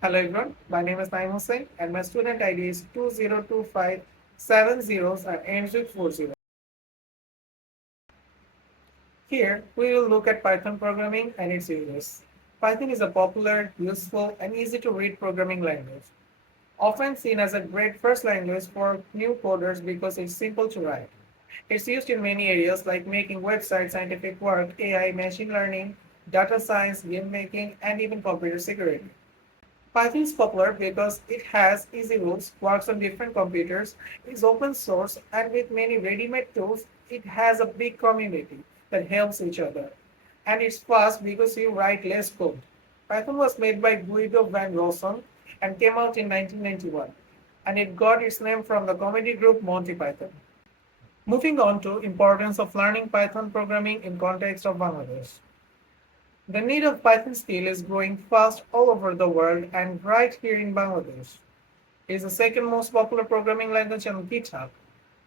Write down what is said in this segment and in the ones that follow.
Hello everyone, my name is Nayeem Hossain and my student ID is 202570 and ends with 40. Here, we will look at Python programming and its uses. Python is a popular, useful, and easy to read programming language, often seen as a great first language for new coders because it's simple to write. It's used in many areas like making websites, scientific work, AI, machine learning, data science, game making, and even computer security. Python is popular because it has easy rules, works on different computers, is open source, and with many ready-made tools, it has a big community that helps each other. And it's fast because you write less code. Python was made by Guido van Rossum and came out in 1991, and it got its name from the comedy group Monty Python. Moving on to importance of learning Python programming in context of Bangladesh. The need of Python skill is growing fast all over the world and right here in Bangladesh. It is the second most popular programming language on GitHub,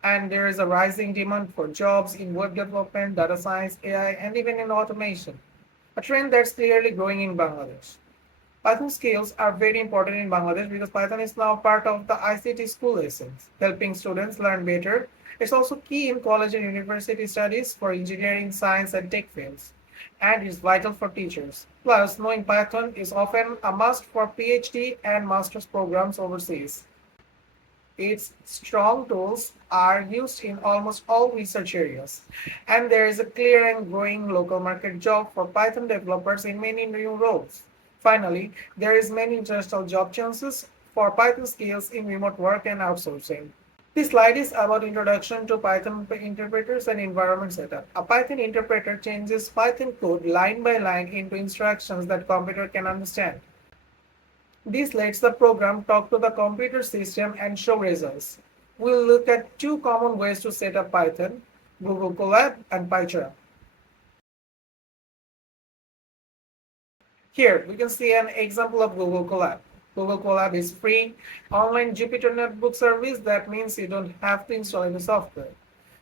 and there is a rising demand for jobs in web development, data science, AI, and even in automation, a trend that's clearly growing in Bangladesh. Python skills are very important in Bangladesh because Python is now part of the ICT school lessons, helping students learn better. It's also key in college and university studies for engineering, science, and tech fields, and is vital for teachers. Plus, knowing Python is often a must for PhD and master's programs overseas. Its strong tools are used in almost all research areas, and there is a clear and growing local market job for Python developers in many new roles. Finally, there is many international job chances for Python skills in remote work and outsourcing. This slide is about introduction to Python interpreters and environment setup. A Python interpreter changes Python code line by line into instructions that computer can understand. This lets the program talk to the computer system and show results. We'll look at two common ways to set up Python, Google Colab and PyCharm. Here, we can see an example of Google Colab. Google Colab is free online Jupyter Notebook service. That means you don't have to install any software.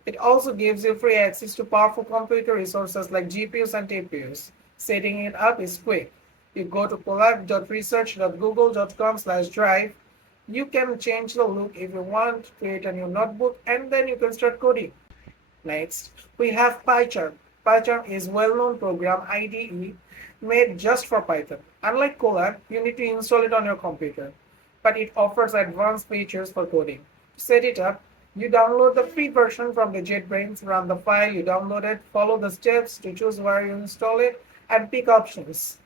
It also gives you free access to powerful computer resources like GPUs and TPUs. Setting it up is quick. You go to collab.research.google.com/drive. You can change the look if you want, create a new notebook, and then you can start coding. Next, we have PyCharm. PyCharm is a well-known program IDE made just for Python. Unlike Colab, you need to install it on your computer, but it offers advanced features for coding. To set it up, you download the free version from the JetBrains, run the file you downloaded, follow the steps to choose where you install it, and pick options.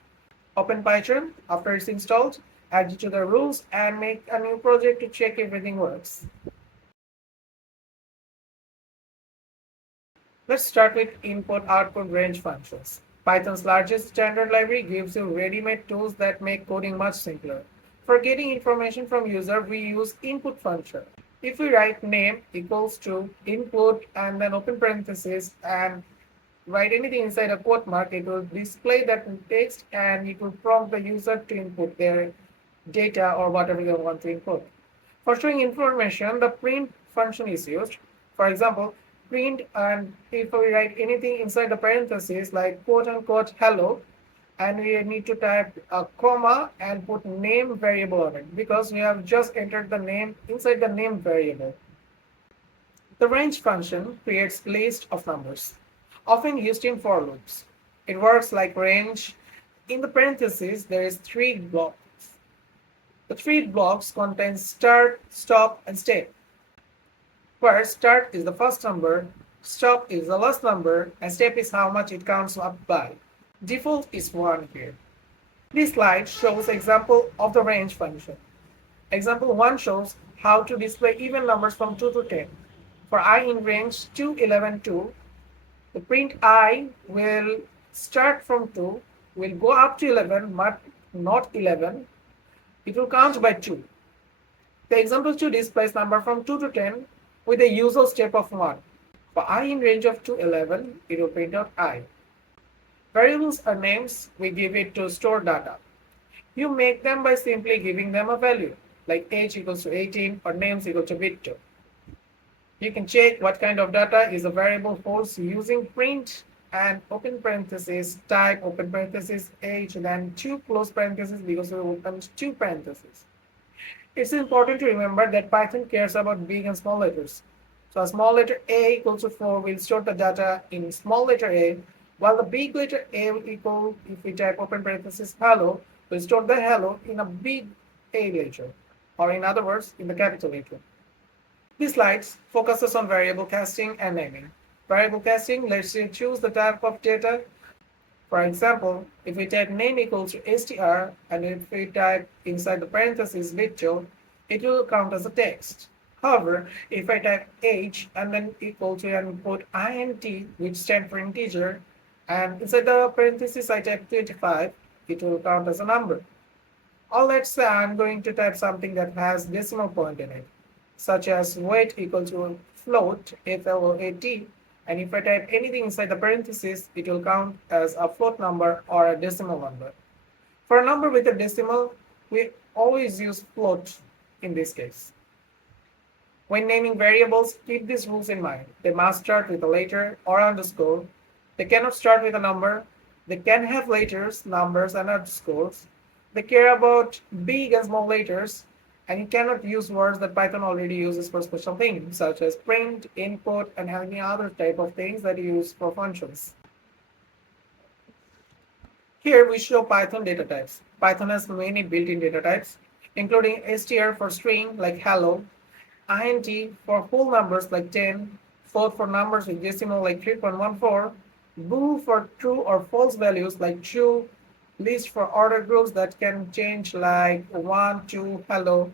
Open PyCharm after it's installed, add it to the rules, and make a new project to check everything works. Let's start with input-output range functions. Python's largest standard library gives you ready-made tools that make coding much simpler. For getting information from user, we use input function. If we write name equals to input and then open parentheses and write anything inside a quote mark, it will display that text and it will prompt the user to input their data or whatever they want to input. For showing information, the print function is used. For example, print, and if we write anything inside the parentheses like quote unquote hello, and we need to type a comma and put name variable on it because we have just entered the name inside the name variable. The range function creates list of numbers, often used in for loops. It works like range. In the parentheses, there is three blocks. The three blocks contain start, stop, and step, where start is the first number, stop is the last number, and step is how much it counts up by. Default is 1 here. This slide shows example of the range function. Example 1 shows how to display even numbers from 2 to 10. For I in range 2, 11, 2, the print I will start from 2, will go up to 11, but not 11. It will count by 2. The example 2 displays number from 2 to 10 with a usual step of 1. For I in range of 2, 11, it will print out I. Variables are names. We give it to store data. You make them by simply giving them a value, like age equals to 18 or names equal to bit 2. You can check what kind of data is a variable holds using print and open parenthesis type open parenthesis age, then two close parentheses because we opened two parentheses. It's important to remember that Python cares about big and small letters. So a small letter A equals to 4 will store the data in small letter a, while the big letter A will equal, if we type open parenthesis hello, will store the hello in a big A letter, or in other words, in the capital letter. This slide focuses on variable casting and naming. Variable casting lets you choose the type of data. For example, if we type name equals to str and if we type inside the parentheses virtual, it will count as a text. However, if I type age and then equal to and put int, which stands for integer, and inside the parentheses I type 25, it will count as a number. Or let's say I'm going to type something that has decimal point in it, such as weight equal to float, float, and if I type anything inside the parentheses, it will count as a float number or a decimal number. For a number with a decimal, we always use float in this case. When naming variables, keep these rules in mind. They must start with a letter or underscore. They cannot start with a number. They can have letters, numbers, and underscores. They care about big and small letters, and you cannot use words that Python already uses for special things, such as print, input, and any other type of things that you use for functions. Here we show Python data types. Python has many built-in data types, including str for string like hello, int for whole numbers like 10, float for numbers with decimal like 3.14, bool for true or false values like true, list for order groups that can change like 1, 2, hello,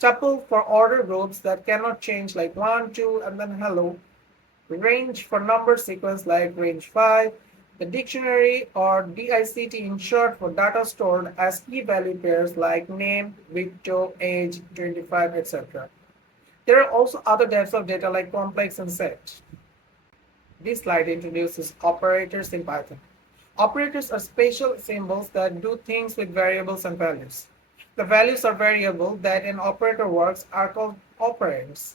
tuple for order groups that cannot change like 1, 2, and then hello, range for number sequence like range 5, the dictionary or DICT in short for data stored as key value pairs like name, Victor, age, 25, etc. There are also other types of data like complex and set. This slide introduces operators in Python. Operators are special symbols that do things with variables and values. The values or variable that an operator works are called operands.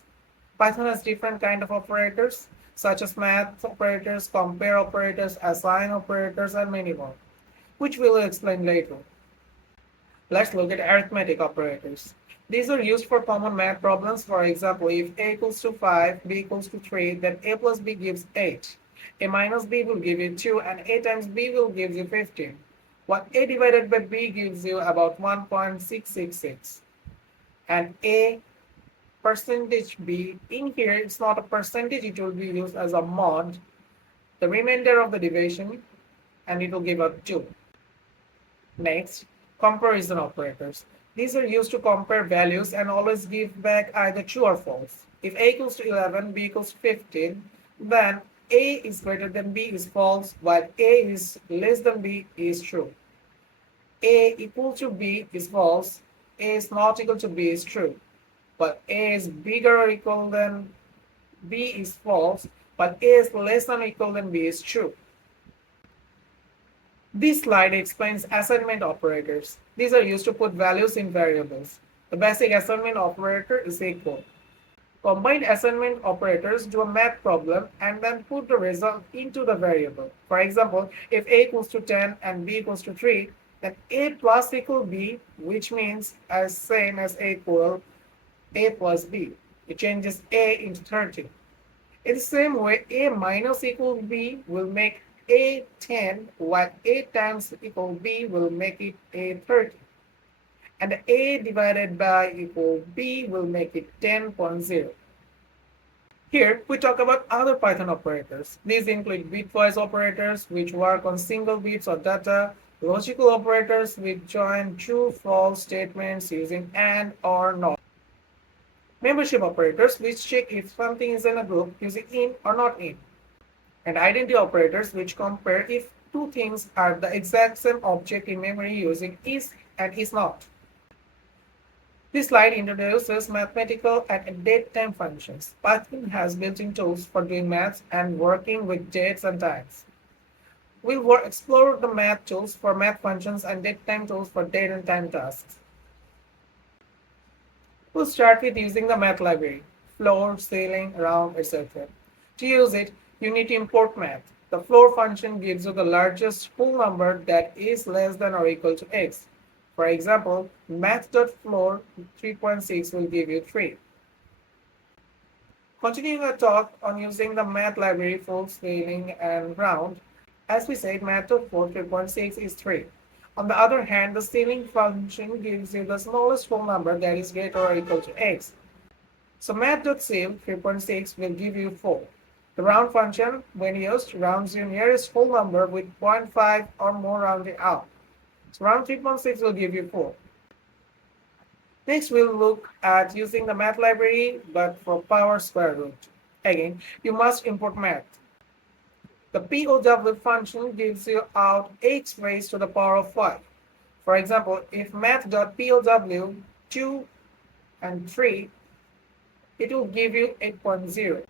Python has different kinds of operators, such as math operators, compare operators, assign operators, and many more, which we will explain later. Let's look at arithmetic operators. These are used for common math problems. For example, if a equals to 5, b equals to 3, then a plus b gives 8. A minus b will give you 2, and a times b will give you 15. What a divided by b gives you about 1.666. And a percentage b, in here it's not a percentage, it will be used as a mod, the remainder of the division, and it will give us 2. Next, comparison operators. These are used to compare values and always give back either true or false. If a equals to 11, b equals to 15, then a is greater than b is false, while a is less than b is true. A equal to b is false, a is not equal to b is true. But a is bigger or equal than b is false, but a is less than or equal than b is true. This slide explains assignment operators. These are used to put values in variables. The basic assignment operator is equal. Combined assignment operators do a math problem and then put the result into the variable. For example, if a equals to 10 and b equals to 3, then a plus equal b, which means as same as a equal a plus b. It changes a into 30. In the same way, a minus equal b will make a 10, while a times equal b will make it a 30. And a divided by equal b will make it 10.0. Here, we talk about other Python operators. These include bitwise operators, which work on single bits of data, logical operators, which join true-false statements using and or not. Membership operators, which check if something is in a group using in or not in. And identity operators, which compare if two things are the exact same object in memory using is and is not. This slide introduces mathematical and date-time functions. Python has built-in tools for doing math and working with dates and times. We'll explore the math tools for math functions and date-time tools for date and time tasks. We'll start with using the math library, floor, ceiling, round, etc. To use it, you need to import math. The floor function gives you the largest whole number that is less than or equal to x. For example, math.floor 3.6 will give you 3. Continuing our talk on using the math library full scaling and round, as we said, math.floor 3.6 is 3. On the other hand, the scaling function gives you the smallest whole number that is greater or equal to x. So math.save 3.6 will give you 4. The round function, when used, rounds your nearest whole number with 0.5 or more rounded out. So round 3.6 will give you 4. Next, we'll look at using the math library, but for power square root. Again, you must import math. The POW function gives you out x raised to the power of 5. For example, if math.pow 2 and 3, it will give you 8.0.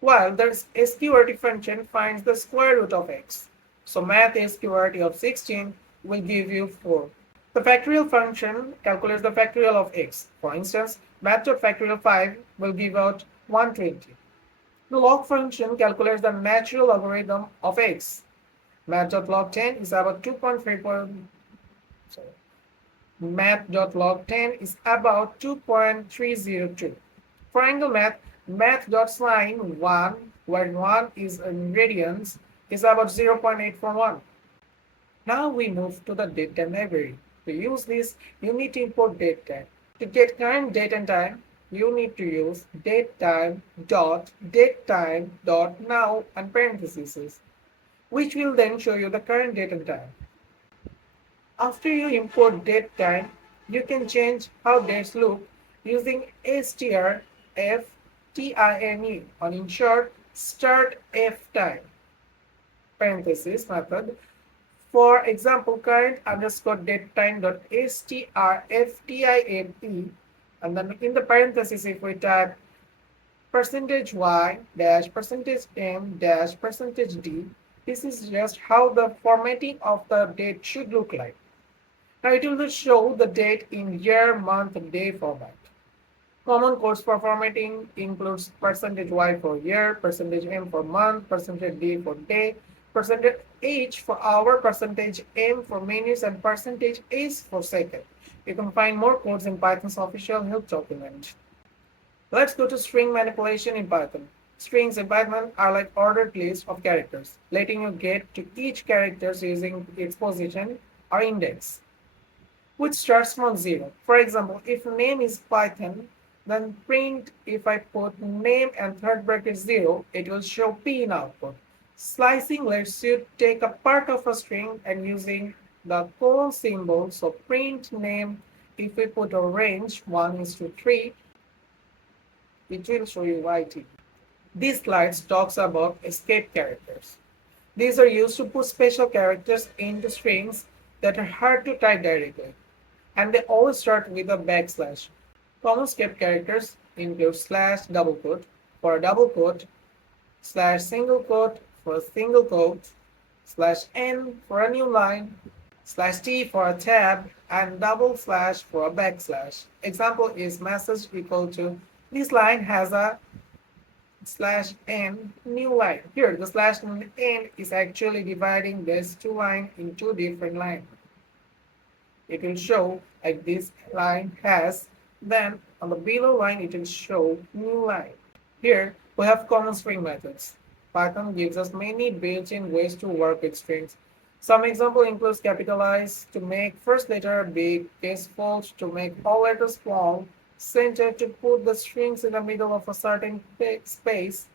While the sqrt function finds the square root of x. So math sqrt of 16 will give you 4. The factorial function calculates the factorial of x. For instance, math.factorial 5 will give out 120. The log function calculates the natural logarithm of x. Math.log 10 is about 2.3. Math.log 10 is about 2.302. For angle math, math.sine 1, where 1 is in radians, is about 0.841. Now we move to the datetime library. To use this, you need to import datetime. To get current date and time, you need to use datetime.now and parentheses, which will then show you the current date and time. After you import datetime, you can change how dates look using strftime on in short start f time parenthesis method. For example, current underscore datetime dot strftime, and then in the parentheses if we type %y dash %m dash %d, this is just how the formatting of the date should look like. Now it will show the date in year, month, day format. Common codes for formatting includes %y for year, %m for month, %d for day, %h for hour, %m for minutes, and %s for second. You can find more codes in Python's official help document. Let's go to string manipulation in Python. Strings in Python are like ordered lists of characters, letting you get to each character using its position or index, which starts from 0. For example, if name is Python, then print if I put name and third bracket 0, it will show P in output. Slicing lets you take a part of a string and using the colon symbol, so print name, if we put a range 1:3, it will show you YT. This slide talks about escape characters. These are used to put special characters into strings that are hard to type directly, and they always start with a backslash. Common escape characters include slash double quote for a double quote, slash single quote for a single quote, slash n for a new line, slash t for a tab, and double slash for a backslash. Example is message equal to this line has a slash n new line. Here the slash n is actually dividing this two lines in two different lines. It will show like this line has, then on the below line it will show new line. Here we have common string methods. Python gives us many built-in ways to work with strings. Some example includes capitalize to make first letter big, case false to make all letters small, center to put the strings in the middle of a certain space,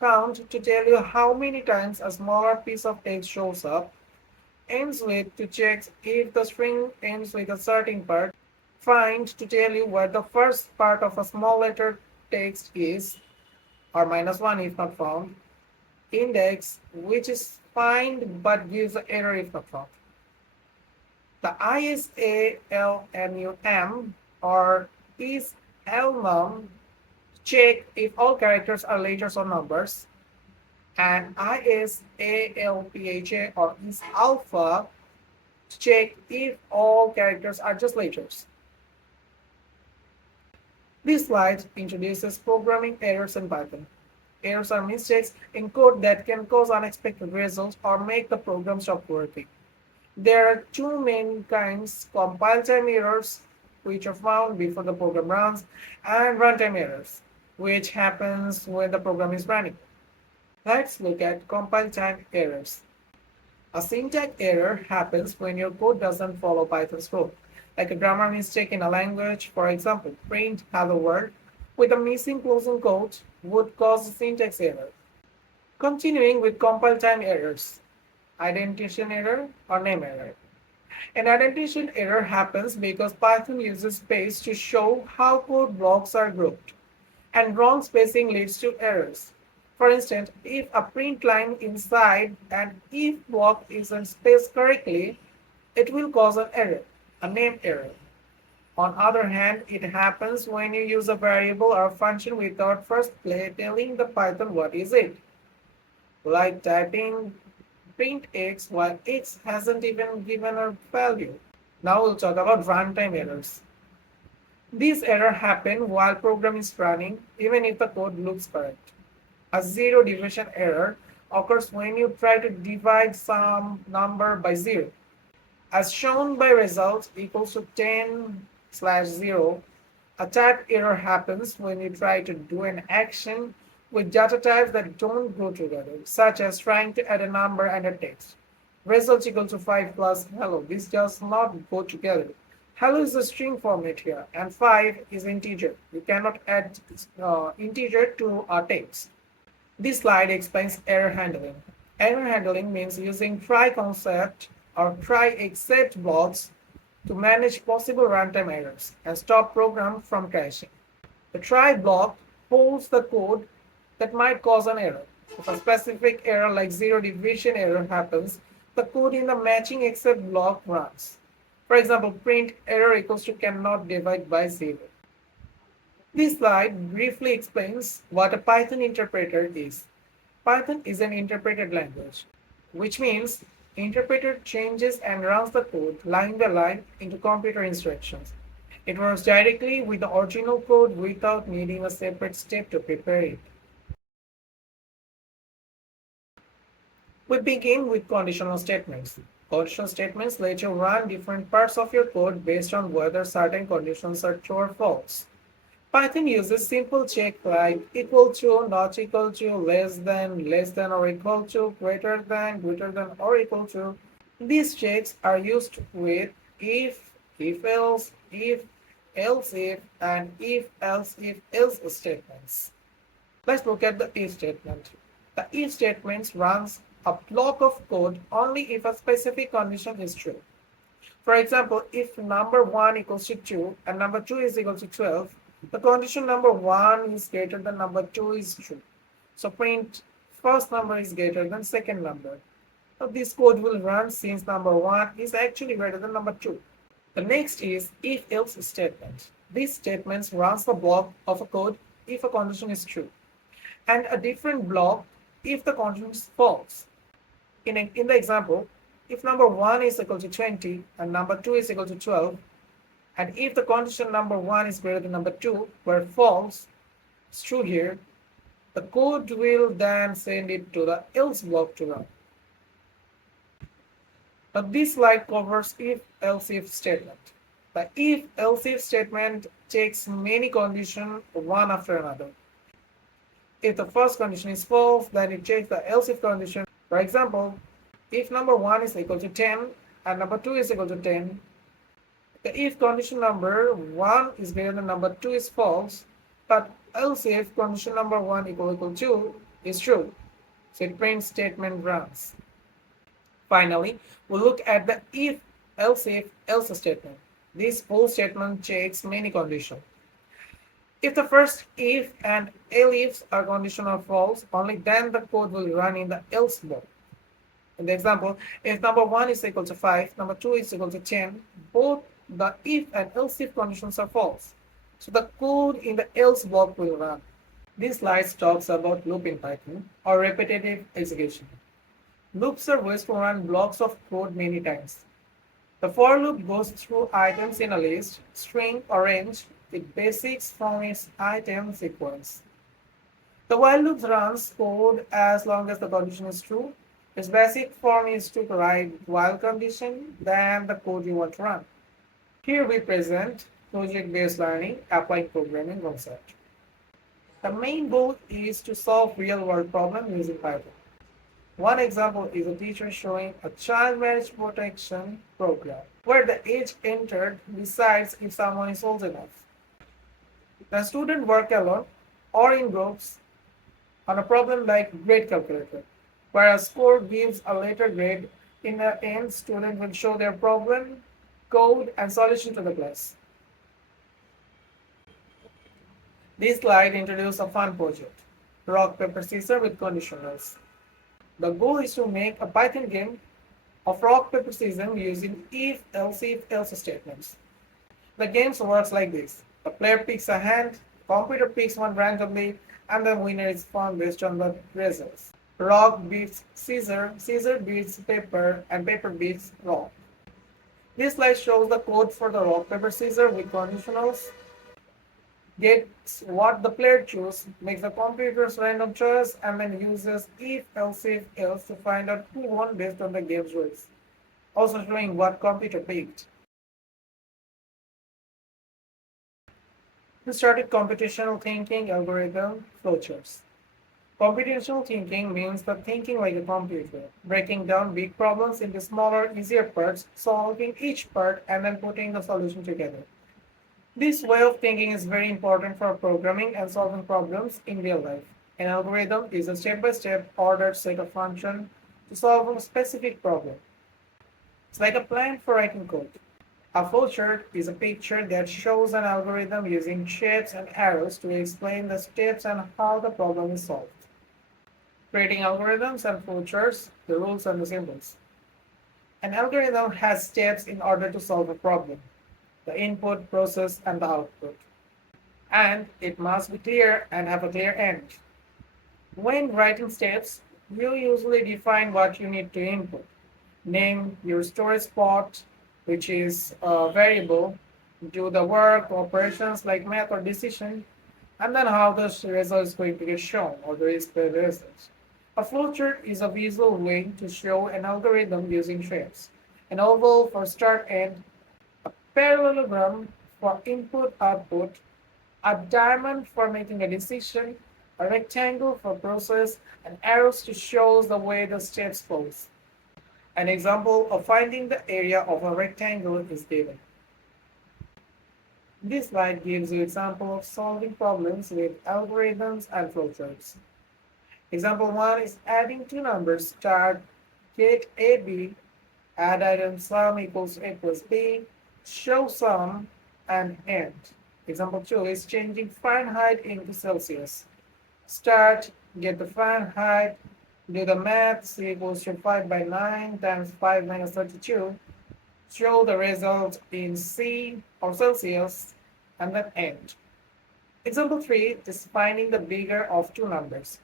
count to tell you how many times a smaller piece of text shows up, ends with to check if the string ends with a certain part, find to tell you where the first part of a small letter text is, or -1 if not found, index, which is find but gives an error if not found. The ISALNUM or ISALNUM check if all characters are letters or numbers, and ISALPHA or ISALPHA to check if all characters are just letters. This slide introduces programming errors in Python. Errors are mistakes in code that can cause unexpected results or make the program stop working. There are two main kinds: compile time errors, which are found before the program runs, and runtime errors, which happens when the program is running. Let's look at compile time errors. A syntax error happens when your code doesn't follow Python's code, like a grammar mistake in a language. For example, print hello world with a missing closing quote would cause a syntax error. Continuing with compile time errors, identification error or name error. An identification error happens because Python uses space to show how code blocks are grouped, and wrong spacing leads to errors. For instance, if a print line inside an if block isn't spaced correctly, it will cause an error, a name error. On other hand, it happens when you use a variable or function without first telling the Python what is it, like typing print x while x hasn't even given a value. Now we'll talk about runtime errors. These errors happen while program is running, even if the code looks correct. A zero division error occurs when you try to divide some number by zero. As shown by result equals to 10/0, a type error happens when you try to do an action with data types that don't go together, such as trying to add a number and a text. Result equal to 5 plus hello. This does not go together. Hello is a string format here, and 5 is integer. You cannot add integer to a text. This slide explains error handling. Error handling means using try concept or try except blocks to manage possible runtime errors and stop program from crashing. The try block holds the code that might cause an error. If a specific error like zero division error happens, the code in the matching except block runs. For example, print error equals to cannot divide by zero. This slide briefly explains what a Python interpreter is. Python is an interpreted language, which means interpreter changes and runs the code line by line into computer instructions. It works directly with the original code without needing a separate step to prepare it. We begin with conditional statements. Conditional statements let you run different parts of your code based on whether certain conditions are true or false. Python uses simple check like equal to, not equal to, less than or equal to, greater than or equal to. These checks are used with if else, else if, and if else statements. Let's look at the if statement. The if statement runs a block of code only if a specific condition is true. For example, if number 1 equals to 2 and number 2 is equal to 12, the condition number 1 is greater than number 2 is true. So print first number is greater than second number. So this code will run since number 1 is actually greater than number 2. The next is if-else statement. This statement runs the block of a code if a condition is true, and a different block if the condition is false. In the example, if number 1 is equal to 20 and number 2 is equal to 12, and if the condition number 1 is greater than number 2, where false is true here, the code will then send it to the else block to run. Now this slide covers if-else if statement. The if-else if statement takes many conditions one after another. If the first condition is false, then it checks the else if condition. For example, if number 1 is equal to 10 and number 2 is equal to 10, the if condition number 1 is greater than number 2 is false, but else if condition number 1 equal 2 is true. So it prints statement runs. Finally, we'll look at the if else statement. This whole statement checks many conditions. If the first if and elifs are conditional are false, only then the code will run in the else block. In the example, if number 1 is equal to 5, number 2 is equal to 10, both the if and else if conditions are false. So the code in the else block will run. This slide talks about loop in Python or repetitive execution. Loops are ways to run blocks of code many times. The for loop goes through items in a list, string, or range with basics from its item sequence. The while loop runs code as long as the condition is true. Its basic form is to write while condition, then the code you want to run. Here we present project-based learning applying programming concept. The main goal is to solve real-world problems using Python. One example is a teacher showing a child marriage protection program where the age entered decides if someone is old enough. The student work alone or in groups on a problem like grade calculator, where a score gives a later grade. In the end, student will show their problem, code, and solution to the class. This slide introduces a fun project, rock, paper, scissors with conditionals. The goal is to make a Python game of rock, paper, scissors using if, else statements. The game works like this. The player picks a hand, computer picks one randomly, and the winner is found based on the results. Rock beats scissor, scissor beats paper, and paper beats rock. This slide shows the code for the rock, paper, scissors with conditionals. Gets what the player chooses, makes the computer's random choice, and then uses if, else to find out who won based on the game's rules. Also showing what computer picked. We started computational thinking algorithm flowcharts. Computational thinking means the thinking like a computer, breaking down big problems into smaller, easier parts, solving each part, and then putting the solution together. This way of thinking is very important for programming and solving problems in real life. An algorithm is a step-by-step ordered set of functions to solve a specific problem. It's like a plan for writing code. A flowchart is a picture that shows an algorithm using shapes and arrows to explain the steps and how the problem is solved. Creating algorithms and flowcharts, the rules and the symbols. An algorithm has steps in order to solve a problem, the input, process, and the output. And it must be clear and have a clear end. When writing steps, you usually define what you need to input. Name your storage spot, which is a variable, do the work, operations like math or decision, and then how the result is going to get shown or the result. A flowchart is a visual way to show an algorithm using shapes. An oval for start end, a parallelogram for input output, a diamond for making a decision, a rectangle for process, and arrows to show the way the steps goes. An example of finding the area of a rectangle is given. This slide gives you example of solving problems with algorithms and flowcharts. Example 1 is adding two numbers start, get AB, add item sum equals A plus B, show sum, and end. Example 2 is changing Fahrenheit into Celsius. Start, get the Fahrenheit, do the math, C equals to 5 by 9 times 5 minus 32. Show the result in C or Celsius, and then end. Example 3 is finding the bigger of two numbers.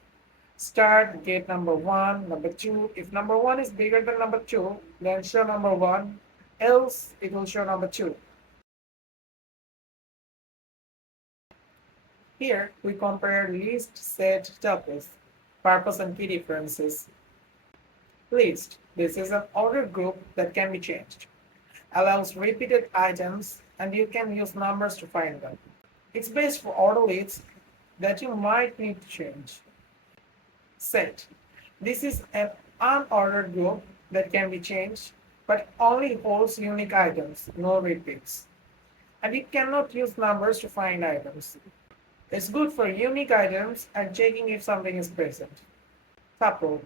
Start, get number 1, number 2. If number 1 is bigger than number 2, then show number 1, else it will show number 2. Here we compare list, set, tuples, purpose and key differences. List. This is an ordered group that can be changed. Allows repeated items and you can use numbers to find them. It's best for order lists that you might need to change. Set. This is an unordered group that can be changed but only holds unique items, no repeats. And it cannot use numbers to find items. It's good for unique items and checking if something is present. Tuple.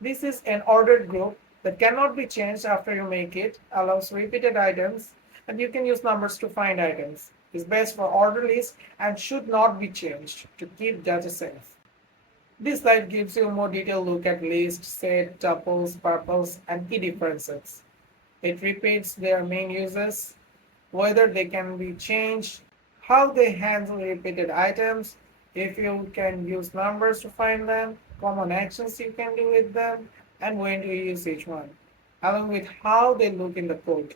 This is an ordered group that cannot be changed after you make it, allows repeated items, and you can use numbers to find items. It's best for order lists and should not be changed to keep data safe. This slide gives you a more detailed look at list, set, tuples, purples, and key differences. It repeats their main uses, whether they can be changed, how they handle repeated items, if you can use numbers to find them, common actions you can do with them, and when to use each one, along with how they look in the code.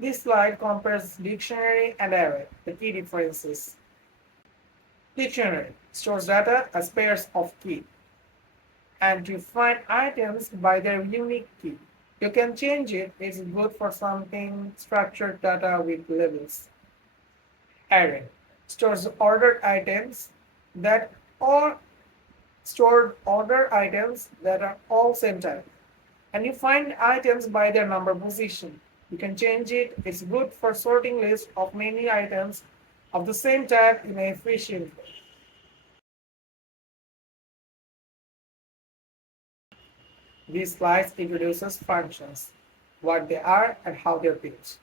This slide compares dictionary and array, the key differences. Dictionary stores data as pairs of key and to find items by their unique key. You can change it. It's good for something structured data with labels. Array stores ordered items that are stored ordered items that are all same type. And you find items by their number position. You can change it. It's good for sorting lists of many items of the same type in an efficient way. These slides introduces functions, what they are and how they're built.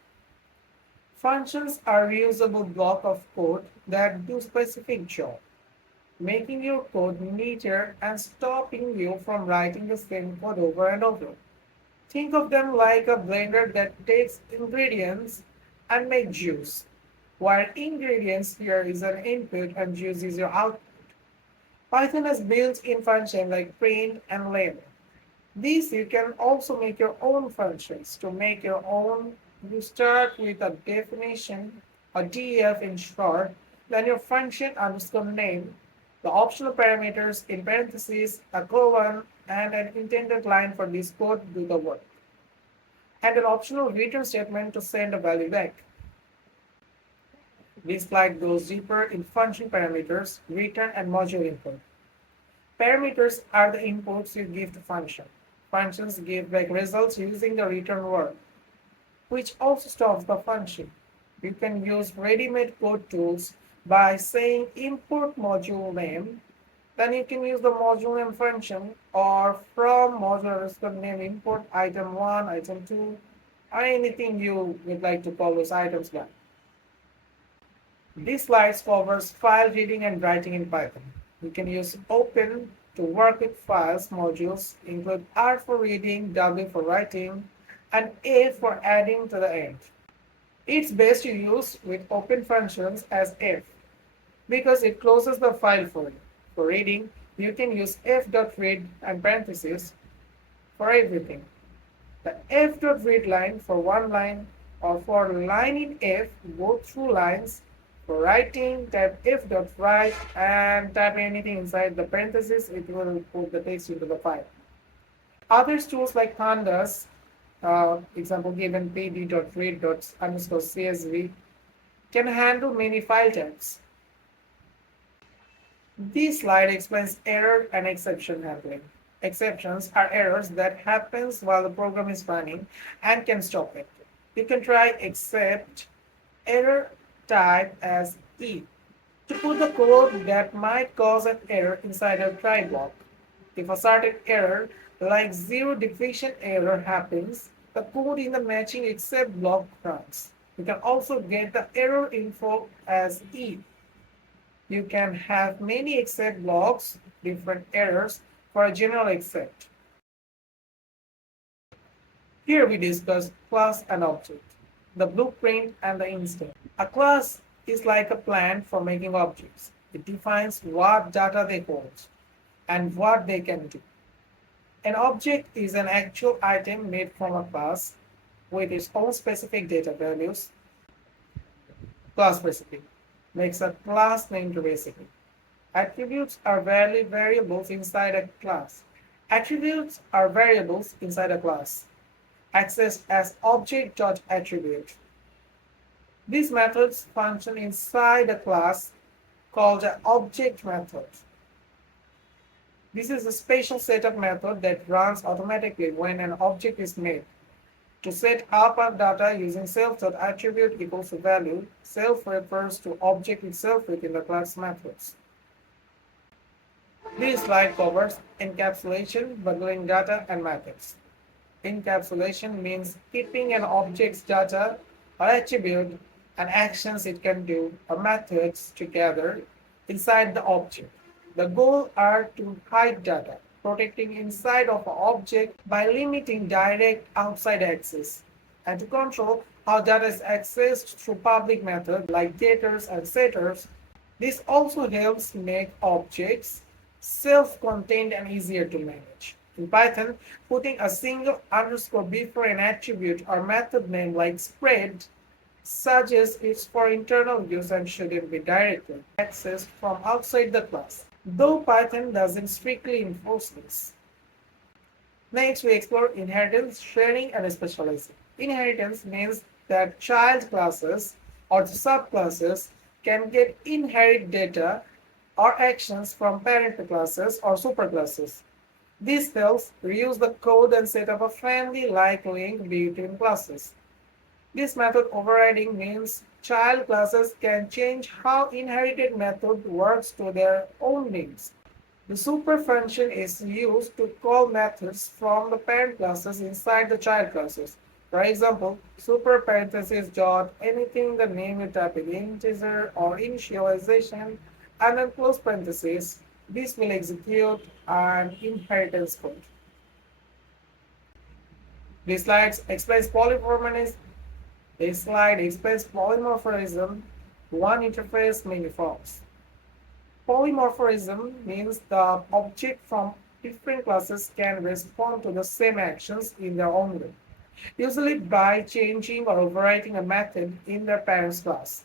Functions are reusable block of code that do specific job, making your code neater and stopping you from writing the same code over and over. Think of them like a blender that takes ingredients and makes juice, while ingredients here is an input and juice is your output. Python has built-in functions like print and label. These you can also make your own functions. To make your own, you start with a definition, a def in short, then your function underscore name, the optional parameters in parentheses, a colon, and an intended line for this code do the work, and an optional return statement to send a value back. This slide goes deeper in function parameters, return, and module input. Parameters are the inputs you give to function. Functions give back results using the return word, which also stops the function. You can use ready-made code tools by saying import module name. Then you can use the module name function or from module underscore name import item 1, item 2, or anything you would like to call those items by. This slide covers file reading and writing in Python. You can use open to work with files modules, include R for reading, W for writing, and A for adding to the end. It's best to use with open functions as F because it closes the file for you. For reading, you can use f.read and parentheses for everything. The f.read line for one line or for line in F, go through lines. For writing, type f.write and type anything inside the parentheses, it will put the text into the file. Other tools like pandas, example given pd.read_csv, can handle many file types. This slide explains error and exception handling. Exceptions are errors that happens while the program is running and can stop it. You can try except error type as E to put the code that might cause an error inside a try block. If a certain error like zero division error happens, the code in the matching except block runs. You can also get the error info as E. You can have many except blocks, different errors for a general except. Here we discuss class and object, the blueprint and the instance. A class is like a plan for making objects. It defines what data they hold and what they can do. An object is an actual item made from a class with its own specific data values. Class specific makes a class named basically. Attributes are variables inside a class. Attributes are variables inside a class, accessed as object.attribute. These methods function inside a class called an object method. This is a special setup method that runs automatically when an object is made. To set up a data using self.attribute equals to value, self refers to object itself within the class methods. This slide covers encapsulation, bundling data, and methods. Encapsulation means keeping an object's data or attribute and actions it can do or methods together inside the object. The goal are to hide data, protecting inside of an object by limiting direct outside access, and to control how data is accessed through public methods like getters and setters. This also helps make objects self-contained and easier to manage. In Python, putting a single underscore before an attribute or method name like spread suggests it's for internal use and shouldn't be directly accessed from outside the class, though Python doesn't strictly enforce this. Next, we explore inheritance, sharing, and specializing. Inheritance means that child classes or subclasses can get inherit data or actions from parent classes or superclasses. This helps reuse the code and set up a family-like link between classes. This method overriding means child classes can change how inherited method works to their own needs. The super function is used to call methods from the parent classes inside the child classes. For example, super parentheses dot anything the name you type in integer or initialization and then close parentheses. This will execute an inheritance code. This slide explains polymorphism. This slide explains polymorphism. One interface, many forms. Polymorphism means the object from different classes can respond to the same actions in their own way, usually by changing or overwriting a method in their parent's class.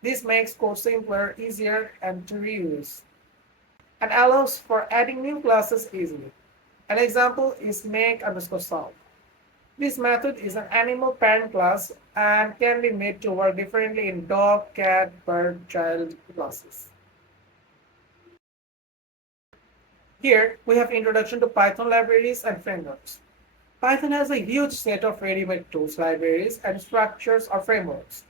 This makes code simpler, easier, and to reuse, and allows for adding new classes easily. An example is make underscore solve. This method is an animal parent class and can be made to work differently in dog, cat, bird, child classes. Here, we have introduction to Python libraries and frameworks. Python has a huge set of ready-made tools, libraries, and structures or frameworks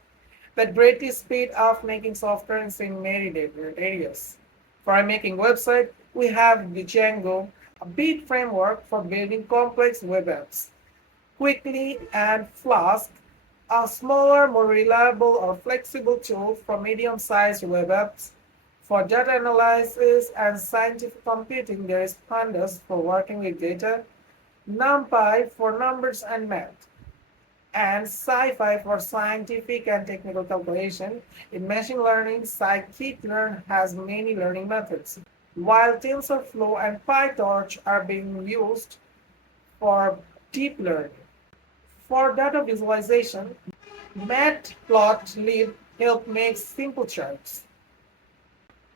that greatly speed up making software in many different areas. For making website, we have the Django, a big framework for building complex web apps. Quickly and Flask, a smaller, more reliable or flexible tool for medium-sized web apps. For data analysis and scientific computing, there is Pandas for working with data, NumPy for numbers and math, and SciPy for scientific and technical calculation. In machine learning, scikit-learn has many learning methods, while TensorFlow and PyTorch are being used for deep learning. For data visualization, Matplotlib helps make simple charts.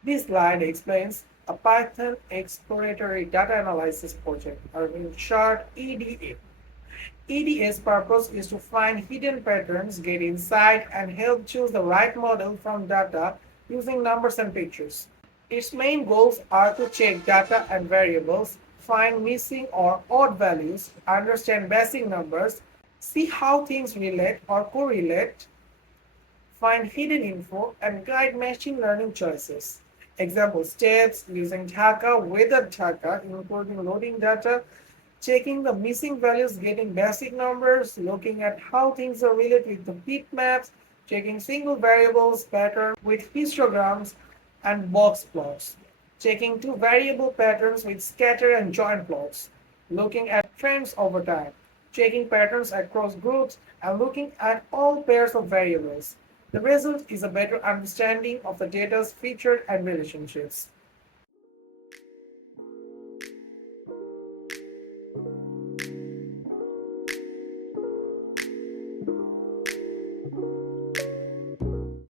This slide explains a Python exploratory data analysis project, or in short, EDA. EDA's purpose is to find hidden patterns, get insight, and help choose the right model from data using numbers and pictures. Its main goals are to check data and variables, find missing or odd values, understand basic numbers, see how things relate or correlate, find hidden info, and guide machine learning choices. Example steps using Dhaka, weather Dhaka, including loading data, checking the missing values, getting basic numbers, looking at how things are related with the heat maps, checking single variables pattern with histograms and box plots, checking two variable patterns with scatter and join plots, looking at trends over time, checking patterns across groups, and looking at all pairs of variables. The result is a better understanding of the data's features and relationships.